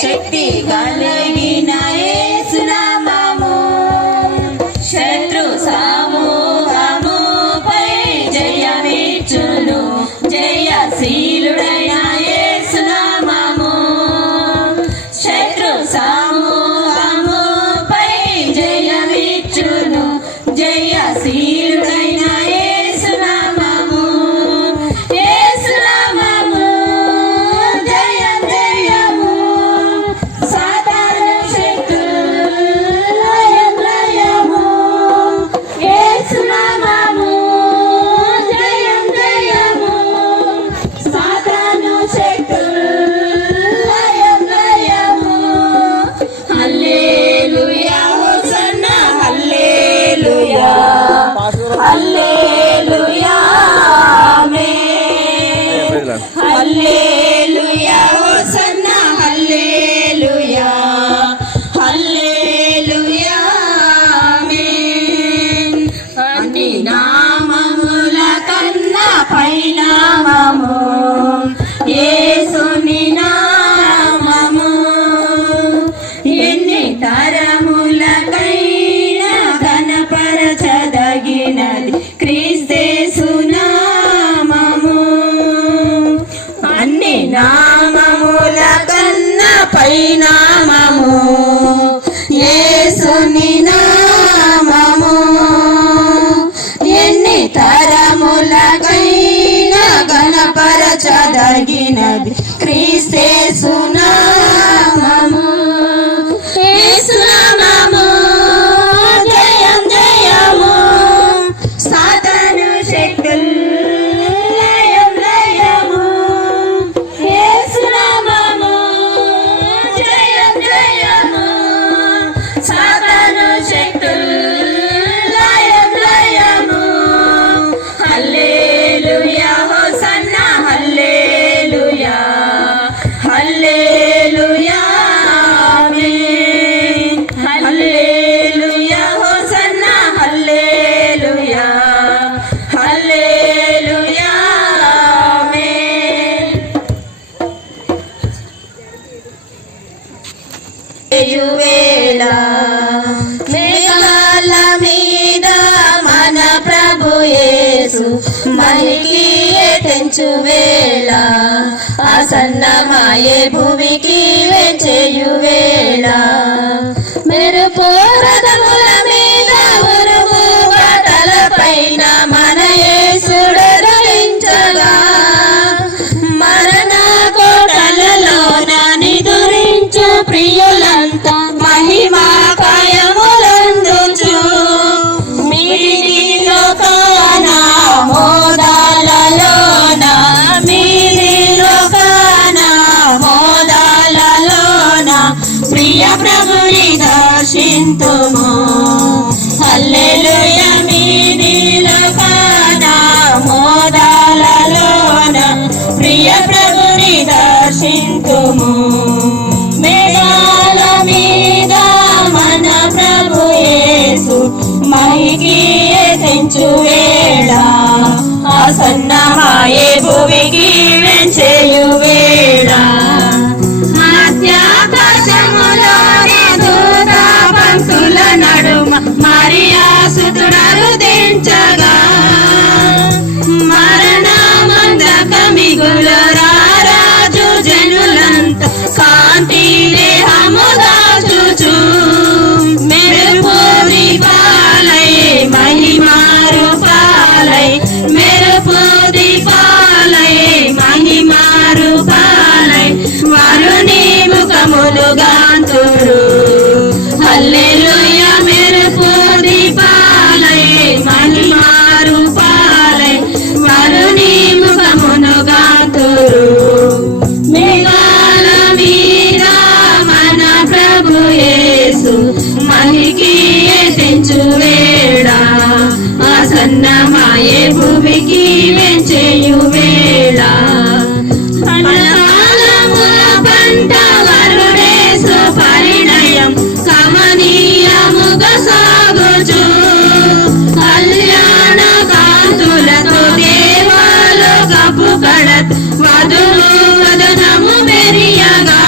శక్తి కలిగిన యేసు నామము శత్రు సమూహముపై జయమిచ్చును జయశీలుడైన యేసు నామము శత్రు సమూహముపై జయమిచ్చును జయశీలుడైన యేసు నామము యేసు నామము జయం జయము సాతాను శక్తులు లయం లయము యేసు నామము జయం జయము సాతాను శక్తులు లయం లయము హల్లెలూయా హోసన్నా హల్లెలూయా హల్లెలూయా ఆమేన్ హల్లెలూయా హోసన్నా హల్లెలూయా హల్లెలూయా ఆమేన్ అన్ని నామముల కన్నా పైనామము యేసుని నామము ఎన్ని తరములకైనా ఘనపరచదగినది క్రీస్తేసు నామము అన్ని నామముల కన్నా పైనామము యేసుని నామము ఎన్ని తరములకైనా ఘనపరచదగినది క్రీస్తేసు నామము యేసు నామము జయం జయము సాతాను శక్తులు లయం లయము యేసు నామము జయం జయము సాతాను శక్తులు లయం లయము హల్లెలూయా హోసన్నా హల్లెలూయా హల్లెలూయా ఆమేన్ హల్లెలూయా హోసన్నా హల్లెలూయా హల్లెలూయా ఆమేన్ వేళ మేఘాల మీద మన ప్రభు యేసు మహికి తెంచు వేళ ఆసన్నమాయే భూమికి వెంచెయు వేళ మెరుపు రథముల మీద ఉరుము తలపైన మన యేసుడు రవించగా మరణ కోటలలోన నిదురించు ప్రియులంతా మహిమా కాయములందుచు మీది లోకాన మోదాలలోన మీది లోకాన మోదాలలోన ప్రియ ప్రభుని దర్శింతుము హల్లెలూయా మీది లోకాన మోదాలలోన ప్రియ ప్రభుని దర్శింతుము మేఘాల మీద మన ప్రభు యేసు మహికి తెంచు వేళ ఆసన్నమాయే భూమికి వెంచెయు వేళ మధ్యాకాశములోని దూత పంక్తుల నడుమ మరియా సుతుడరు దించగా మరణమందక మిగుల రారాజు జనులంతా కాంతి దేహముగా చూచు మెరుపు దీపాలై మహిమారు పాలై మెరుపు దీపాలై మహిమారు పాలై వరుని ముఖములు గాంతురు హల్లెలూయా మెరుపు దీపాలై మహిమారు పాలై వరుని ముఖమును గాంతురు మేఘాల మీద మన ప్రభు యేసు మహికి తెంచు వేళ ఆసన్నమాయే భూమికి వెంచెయు వేళ కాలముల పంట వరుడేసు పరిణయం కమనీయముగా సాగుచు కళ్యాణ కాంతులతో దేవాలోకపు కడత్ వధువు వదనము మెరియగా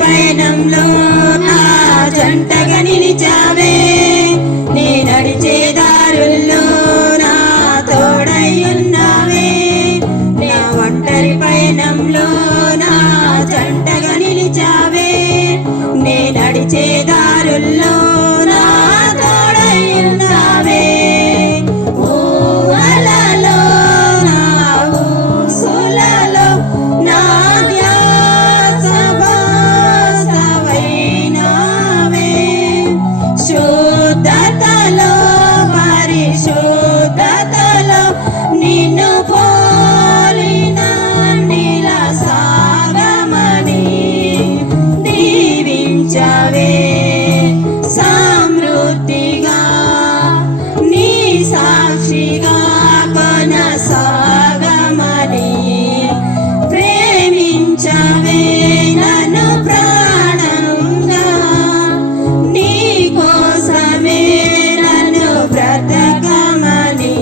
పయనంలో నా జంటగా నిలిచావే, నీ నడిచే దారుల్లో నా తోడయ్యున్నావే. నా ఒంటరి పయనంలో నా జంటగా నిలిచావే, నీ నడిచే దారుల్లో నా తోడయ్యున్నావే. ఊహలలో నా ఊసులలో నా శుద్ధతలో పరిశుద్ధతలో నిన్ను పోలిన నీల సాగమని దీవించవే సమృద్ధిగా, నీ సాక్షిగా కొనసాగమని ప్రేమించవే నన్ను ప్రాణంగా, నీ కోసమే నన్ను బ్రతకమని.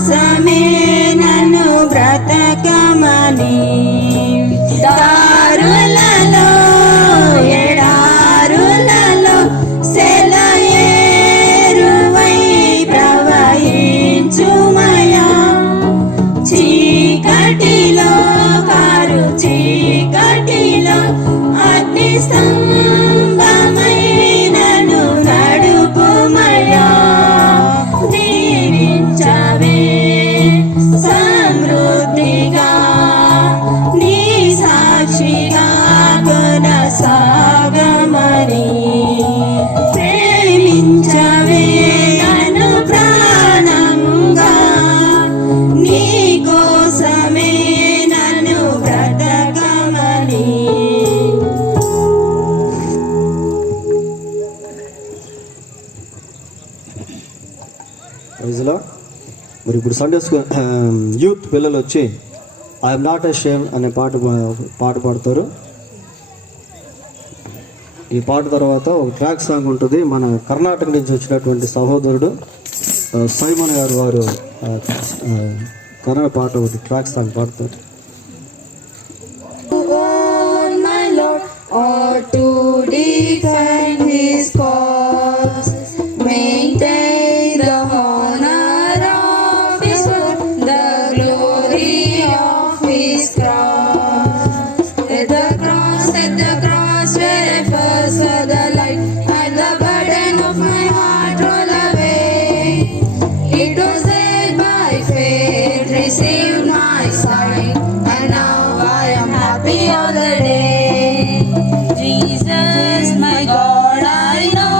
కోసమే నన్ను బ్రతకమని దారులలో ఎడారులలో సెలయేరువై ప్రవహించుమయా చీకటిలో కారు చీకటిలో అగ్ని స్తంభమై నన్ను నడుపుమయా దీవించవే సమృద్ధిగా నీ సాక్షిగా కొనసాగమని ప్రేమించవే నన్ను ప్రాణంగా నీ కోసమే నన్ను బ్రతకమని. మరి ఇప్పుడు సండే స్కూల్ యూత్ పిల్లలు వచ్చి ఐఎమ్ నాట్ అషేమ్డ్ అనే పాట పాడతారు. ఈ పాట తర్వాత ఒక ట్రాక్ సాంగ్ ఉంటుంది. మన కర్ణాటక నుంచి వచ్చినటువంటి సహోదరుడు సైమన్ గారు వారు కన్నడ పాట ఒకటి ట్రాక్ సాంగ్ పాడతారు. Received my sight, and now I am happy all the day. Jesus, my God, I know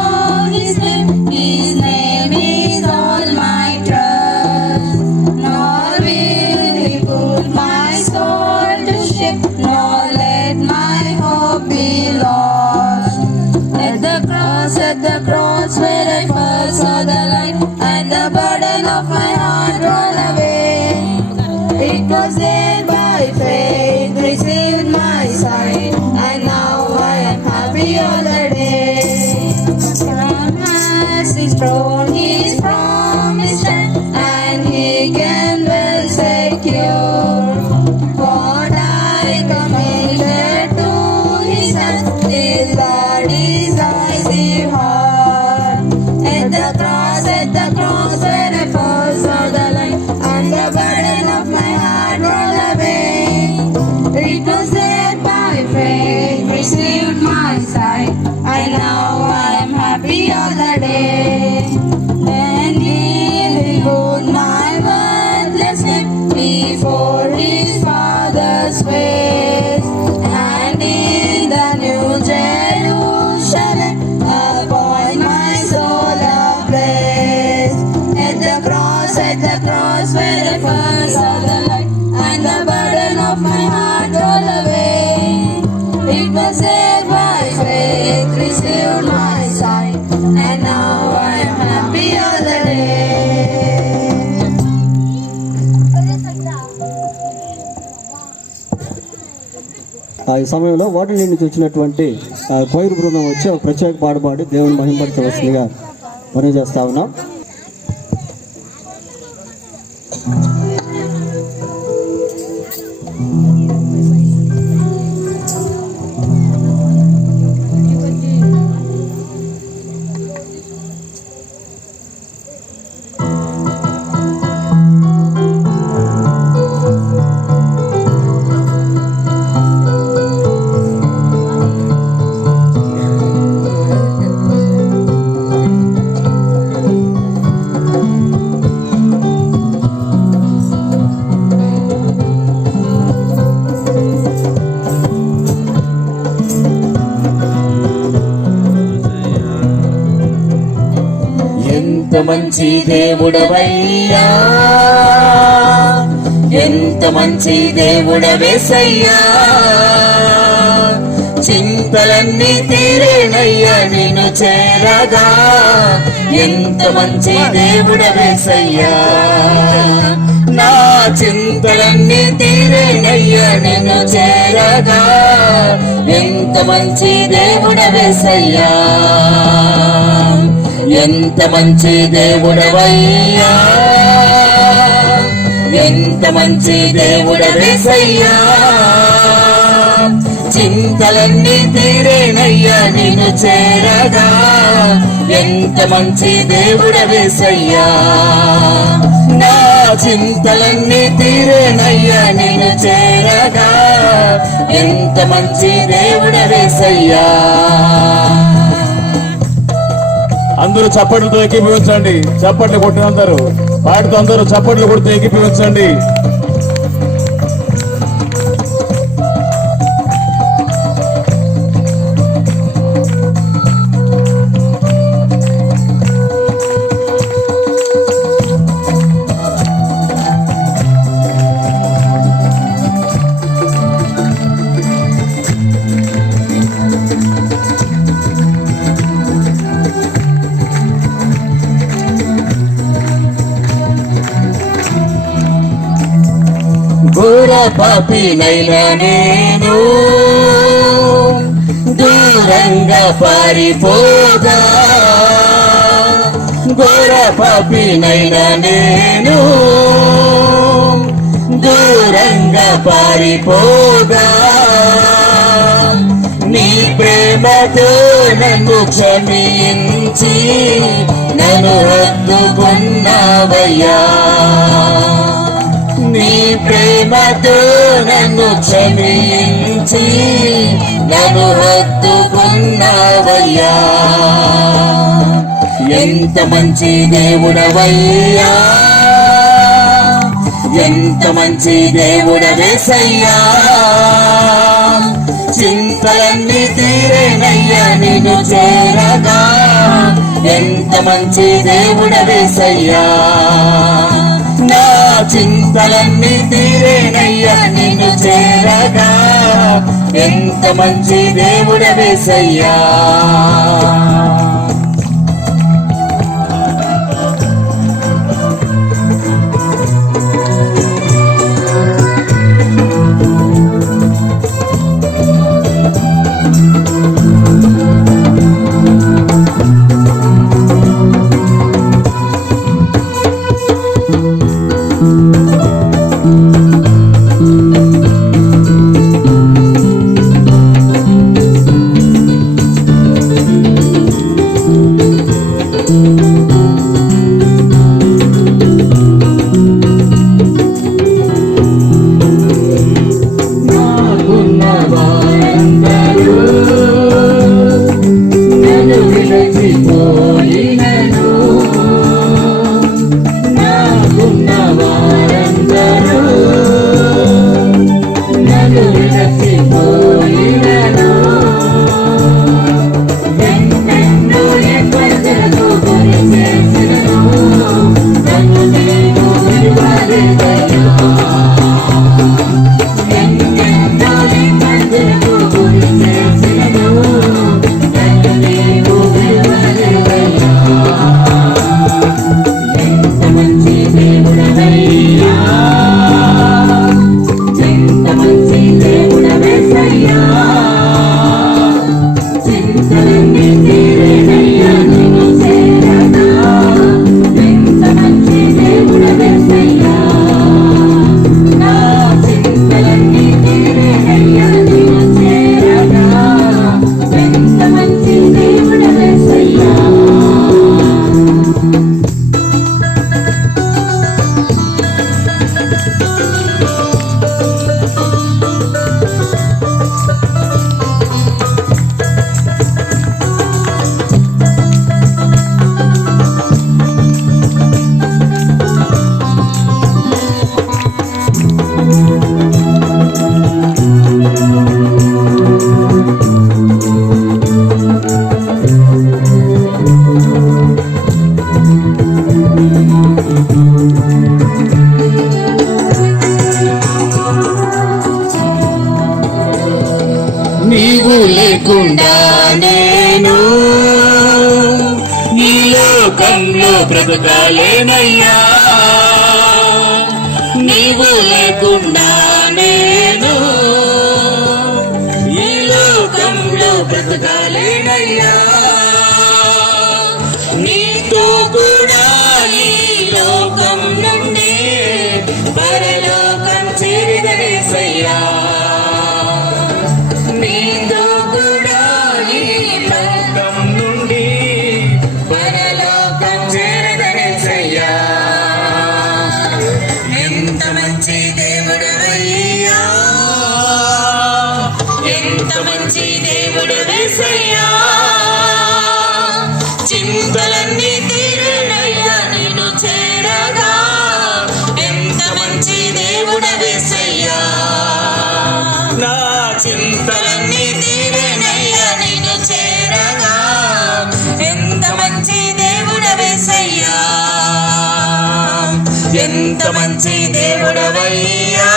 His name. His name is all my trust. Nor will He put my soul to shame, nor let my hope be lost. At the cross where I first saw the light, and the burden of my heart roll away. It was there by faith, received my sight, and now I am happy all the day. From us is thrown His promised land, and He can well secure what I committed to His hands. Till the decisive heart. At the cross where I first saw the light, and the burden of my heart roll away. It was there by faith, received my sight, and now I am happy all the day. And He removed my worthless name before His Father's face, and in the New Jerusalem upon my soul a place. At the cross where I first saw the light, and the burden of my heart roll away. It was there by faith, received my sight, and now I am happy all the day. ఈ సమయంలో వాటి నుంచి వచ్చినటువంటి choir బృందం వచ్చి ఒక ప్రత్యేక పాట పాడి దేవుని మహిమపరచవలసిందిగా మనం చేస్తా ఉన్నాం. ఎంత మంచి దేవుడవయ్యా, ఎంత మంచి దేవుడవేసయ్యా, చింతలన్నీ తీరేనయ్యా నిన్ను చేరగా. ఎంత మంచి దేవుడవేసయ్యా, నా చింతలన్నీ తీరేనయ్యా నిన్ను చేరగా. ఎంత మంచి దేవుడవేసయ్యా, ఎంత మంచి దేవుడవయ్యా. ఎంత మంచి దేవుడవేసయ్యా చింతలన్నీ తీరేనయ్యా నిన్ను చేరగా ఎంత మంచి దేవుడవేసయ్యా నా చింతలన్నీ తీరేనయ్యా నిన్ను చేరగా ఎంత మంచి దేవుడవేసయ్యా అందరూ చప్పట్లతో ఏకీభవించండి. చప్పట్లు కొట్టినందరూ పాడుతూ అందరూ చప్పట్లు కొడుతూ ఏకీభవించండి. ఘోర పాపినైనా నేను దూరంగా పారిపోగా ఘోర పాపినైనా నేను దూరంగా పారిపోగా నీ ప్రేమతో నన్ను క్షమించి నన్ను హత్తుకున్నావయ్యా నీ ప్రేమతో నన్ను క్షమించి నన్ను హత్తుకున్నావయ్యా ఎంత మంచి దేవుడవయ్యా ఎంత మంచి దేవుడవేసయ్యా చింతలన్నీ తీరేనయ్యా నిన్ను చేరగా ఎంత మంచి దేవుడవేసయ్యా నా చింతలన్నీ తీరేనయ్యా నిన్ను చేరగా ఎంత మంచి దేవుడవేసయ్యా నీవు లేకుండా నేను ఈ లోకంలో బ్రతకాలేనయ్యా నీవు లేకుండా నేను ఈ లోకంలో బ్రతకాలేనయ్యా నీతో కూడా ఈ లోకం నుండి మంచి దేవుడవయ్యా ఎంత మంచి దేవుడు యేసయ్యా చింతలన్నీ తీరేనయ్యా నిన్ను చేరగా ఎంత మంచి దేవుడు యేసయ్యా నా చింతలన్నీ తీరేనయ్యా నిన్ను చేరగా ఎంత మంచి దేవుడు యేసయ్యా ఎంత మంచి దేవుడవయ్యా